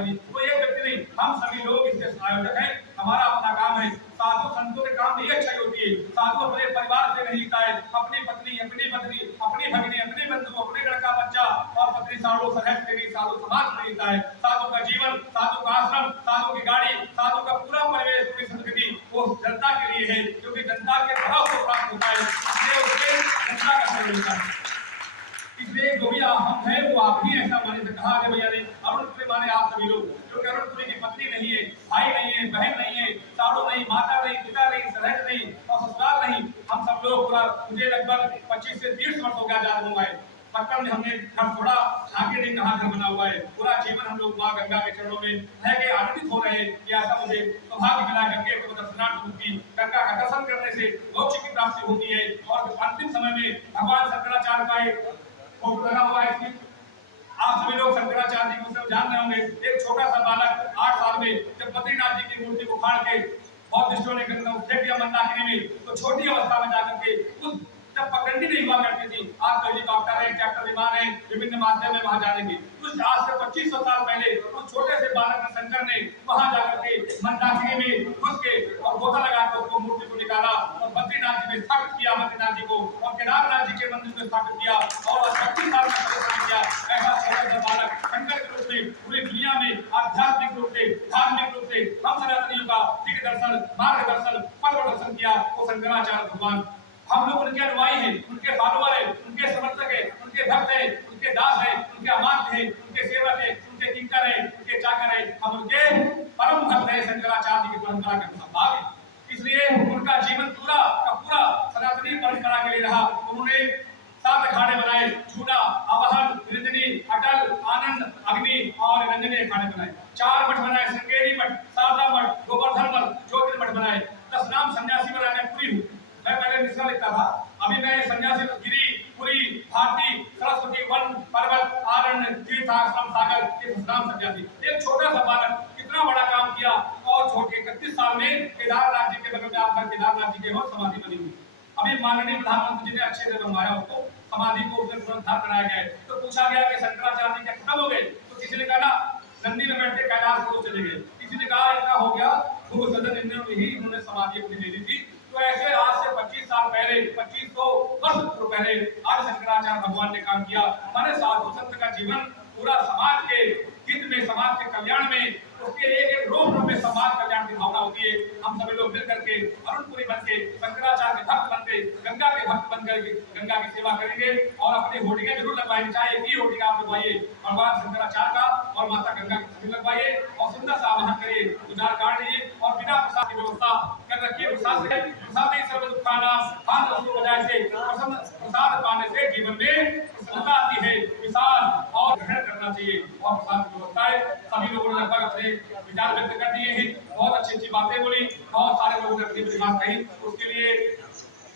जी, वो एक व्यक्ति नहीं, हम सभी लोग इसके आयोजक हैं। हमारा अपना काम है। साधु संतों के काम में ये अच्छाई होती है, साधु अपने परिवार से नहीं जीता है, अपनी पत्नी, अपनी पत्नी, अपनी भगिनी, अपने बंधु, अपने लड़का बच्चा और पत्नी साधु सहज के लिए साधु समाज में जीता है। साधु का जीवन, साधु का आश्रम, साधु की गाड़ी, साधु का पूरा परिवेश, पूरी संस्कृति वो जनता के लिए है, क्योंकि जनता के भाव को प्राप्त होता है, इसलिए उससे जनता का सहयोग होता है। इसलिए जो भी हम हैं वो आप ही ऐसा माने से कहा है भैया ने, अरुणपुरी माने आप सभी लोग, क्योंकि अरुणपुरी की पत्नी नहीं है, भाई नहीं है, बहन नहीं है, साधु नहीं, माता नहीं, पिता नहीं, सहज नहीं और ससुराल नहीं। हम सब लोग पूरा, मुझे लगभग 25 से 30 वर्ष हो गया आजाद हुआ है। बचपन में हमने घर छोड़ा, झांके दिन कहाँ घर बना हुआ है। पूरा जीवन हम लोग माँ गंगा के चरणों में रह के आनंदित हो रहे हैं कि ऐसा मुझे सौभाग्य मिला गंगे को दर्शनार्थ की, गंगा का दर्शन करने से मोक्ष की प्राप्ति होती है। और अंतिम समय में भगवान शंकराचार्य का एक फोटो लगा हुआ है इसमें, आप सभी लोग शंकराचार्य जी को सब जान रहे होंगे। एक छोटा सा बालक 8 साल में जब बद्रीनाथ जी की मूर्ति को फाड़ के बौद्धिस्टों ने फेंक दिया मंदाकिनी में, तो छोटी अवस्था में जाकर के उस जब पगडंडी नहीं हुआ करती थी, आज तो हेलीकॉप्टर है, ट्रैक्टर विमान है, विभिन्न माध्यम में वहां जाने की, कुछ आज से 2500 साल पहले उस छोटे से बालक शंकर ने वहां जाकर के मंदाकिनी में घुस के और गोता लगाकर उसको मूर्ति को निकाला और बद्रीनाथ जी में स्थापित किया, बद्रीनाथ जी को और केदारनाथ जी के मंदिर में स्थापित किया और 25 साल में किया। ऐसा छोटा सा बालक शंकर के रूप में पूरी दुनिया में आध्यात्मिक रूप से, धार्मिक रूप से हम सनातनियों का दिग्ग दर्शन, मार्गदर्शन, पथ प्रदर्शन किया वो शंकराचार्य भगवान। हम लोग उनके अनुयायी हैं, उनके फॉलोअर हैं, उनके समर्थक हैं, उनके भक्त हैं, उनके दास हैं, उनके अमात्य हैं, उनके सेवक हैं, उनके किंकर हैं, उनके चाकर हैं। हम उनके परम भक्त हैं, शंकराचार्य की परंपरा का संभाग है। इसलिए उनका जीवन पूरा का पूरा सनातनी परंपरा के लिए रहा। उन्होंने 7 अखाड़े बनाए, झूला, अवहन, निरंजनी, अटल, आनंद, अग्नि और निरंजनी अखाड़े बनाए। 4 मठ बनाए, श्रृंगेरी मठ, शारदा मठ, गोवर्धन मठ, ज्योतिर्मठ बनाए। 10 नाम सन्यासी बनाने पूरी हुई। मैं पहले मिश्रा लिखता था, अभी मैं सन्यासी गिरी, पुरी, भारती, सरस्वती, वन, पर्वत, आरण्य, तीर्थ, आश्रम, सागर, ये नाम सन्यासी। एक छोटा सा बालक कितना बड़ा काम किया और छोटे 31 साल में केदारनाथ जी के बगल में आपका केदारनाथ जी के और समाधि बनी हुई। अभी माननीय प्रधानमंत्री जी ने अच्छे से बनवाया उसको, समाधि को उसमें तुरंत बनाया गया है। तो पूछा गया कि शंकराचार्य जी क्या खत्म हो गए? तो किसी ने कहा ना, नंदी में बैठे कैलाश को चले गए। किसी ने कहा इतना हो गया, भूख सदन इंद्र में ही इन्होंने समाधि अपनी ले ली थी। तो ऐसे आज से 25 साल पहले, 2500 वर्ष पहले आज शंकराचार्य भगवान ने काम किया। हमारे साधु संत का जीवन पूरा समाज के हित में, समाज के कल्याण में, उसके एक रूप में समाज कल्याण की भावना होती है। हम सभी लोग मिल करके अरुणपुरी बन के, शंकराचार्य के भक्त बन के, गंगा के भक्त बन करके गंगा की सेवा करेंगे और अपनी होर्डिंगें जरूर लगवाएंगे। चाहे एक ही होर्डिंग आप लगवाइए भगवान शंकराचार्य का और माता गंगा की सभी लगवाइए और सुंदर सा आवाहन करिए, उजार काट लीजिए और बिना प्रसाद की व्यवस्था कर रखिए। प्रसाद ही सर्व दुखाना, हाथ उसको बजाय से प्रसाद पाने से जीवन में प्रसन्नता आती है, विशाल और ग्रहण करना चाहिए। और प्रसाद की व्यवस्था है, सभी लोगों ने लगभग अपने विचार व्यक्त कर दिए हैं, बहुत अच्छी बातें बोली, बहुत सारे लोगों ने अपनी बात कही। उसके लिए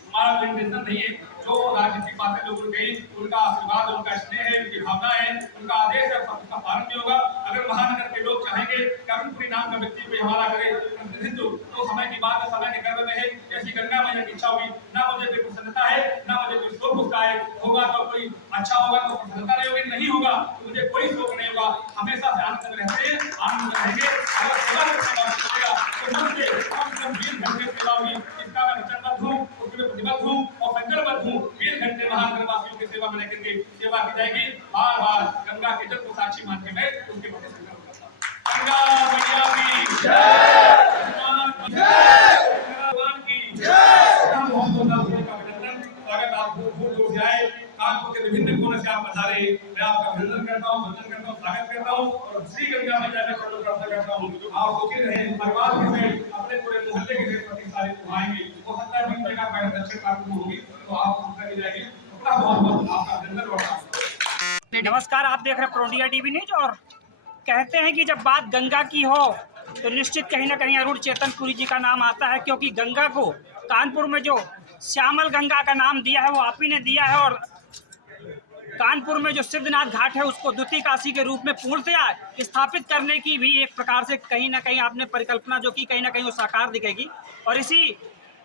हमारा कोई इंटेंशन नहीं है, जो राजनीतिक बातें लोगों ने कही, उनका आशीर्वाद, उनका स्नेह है, उनकी भावना है, उनका आदेश है, सबका पालन भी होगा। अगर महानगर के लोग चाहेंगे कि अरुणपुरी नाम का व्यक्ति कोई हमारा करे प्रतिनिधित्व, तो समय की बात है, समय के गर्भ में है। जैसी गंगा मैया की इच्छा होगी, ना मुझे कोई प्रसन्नता है, ना मुझे कोई शोक उसका है। होगा तो कोई अच्छा होगा तो प्रसन्नता नहीं होगी, नहीं होगा तो मुझे कोई शोक नहीं होगा। हमेशा से आनंद में रहते हैं, आनंद में रहेंगे। अगर सेवा करेगा तो मुझसे कम 20 घंटे सेवा होगी, इसका मैं वचनबद्ध हूँ, उसके लिए प्रतिबद्ध हूँ और संकल्पबद्ध हूँ। 20 घंटे महानगरवासियों की सेवा में लेकर के सेवा की जाएगी। बार बार गंगा के जल को साक्षी मान के मैं उसके प्रति संकल्प करता हूँ। गंगा मैया की जय, भगवान की जय। बहुत बहुत अभिनंदन, स्वागत आप दूर दूर से आए, कानपुर के विभिन्न कोने से आप पधारे, मैं आपका अभिनंदन करता हूँ, वंदन करता हूँ, स्वागत करता हूँ और श्री गंगा मैया का चरण प्रार्थना करता हूँ। आप सोचे रहे परिवार के सहित, अपने पूरे मोहल्ले के सहित प्रति सारे आएंगे, हो सकता है 20 का पहले दक्षिण कानपुर होगी तो आप सूचना की जाएगी। बहुत बहुत आपका अभिनंदन और नमस्कार। आप देख रहे हैं प्रोंडिया टीवी न्यूज। और कहते हैं कि जब बात गंगा की हो तो निश्चित कहीं ना कहीं अरुण चेतनपुरी जी का नाम आता है, क्योंकि गंगा को कानपुर में जो श्यामल गंगा का नाम दिया है वो आप ही ने दिया है। और कानपुर में जो सिद्धनाथ घाट है उसको द्वितीय काशी के रूप में पूर्णतया स्थापित करने की भी एक प्रकार से कहीं ना कहीं आपने परिकल्पना जो की कहीं ना कहीं वो साकार दिखेगी। और इसी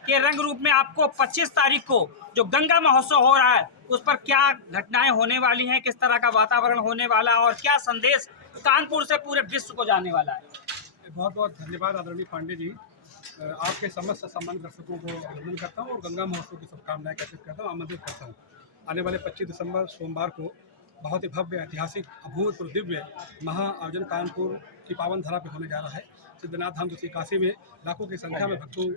के रंग रूप में आपको 25 तारीख को जो गंगा महोत्सव हो रहा है उस पर क्या घटनाएं होने वाली हैं, किस तरह का वातावरण होने वाला और क्या संदेश कानपुर से पूरे विश्व को जाने वाला है। बहुत बहुत धन्यवाद आदरणीय पांडे जी। आपके समस्त सम्मान दर्शकों को अभिनंदन करता हूँ और गंगा महोत्सव की शुभकामनाएं ज्ञापित करता हूँ, आमंत्रित करता हूँ। आने वाले 25 दिसंबर सोमवार को बहुत ही भव्य, ऐतिहासिक, अभूतपूर्व, दिव्य महा आयोजन कानपुर की पावन धरा पे होने जा रहा है। सिद्धनाथ धाम तुलसी काशी में लाखों की संख्या में भक्तों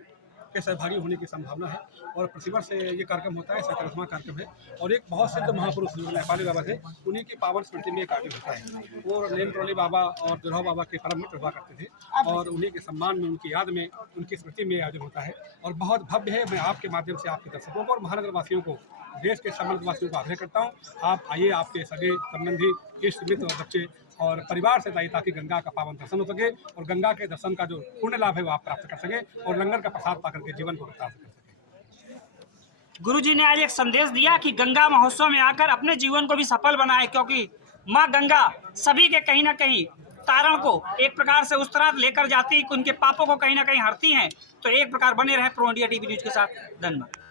के सहभागी होने की संभावना है और प्रतिवर्ष ये कार्यक्रम होता है, 37वां कार्यक्रम है और एक बहुत सिद्ध महापुरुष नेपाली बाबा थे, उन्हीं की पावन स्मृति में ये कार्य होता है। वो नेम ट्रॉली बाबा और दुल्हा बाबा के परम मित्र हुआ करते थे और उन्हीं के सम्मान में, उनकी याद में, उनकी स्मृति में आयोजन होता है और बहुत भव्य है। मैं आपके माध्यम से आपके दर्शकों को और महानगर वासियों को, देश के समस्त वासियों को आग्रह करता हूँ, आप आइए, आपके सगे संबंधी, इष्ट मित्र और बच्चे और परिवार से जाइए ताकि गंगा का पावन दर्शन हो सके और गंगा के दर्शन का जो पुण्य लाभ है वो आप प्राप्त कर सके और लंगर का प्रसाद पाकर के जीवन को प्राप्त कर सके। गुरुजी ने आज एक संदेश दिया कि गंगा महोत्सव में आकर अपने जीवन को भी सफल बनाए, क्योंकि माँ गंगा सभी के कहीं ना कहीं तारण को एक प्रकार से उस तरह लेकर जाती, उनके पापों को कहीं ना कहीं हरती हैं। तो एक प्रकार बने रहे प्रो इंडिया टीवी न्यूज के साथ। धन्यवाद।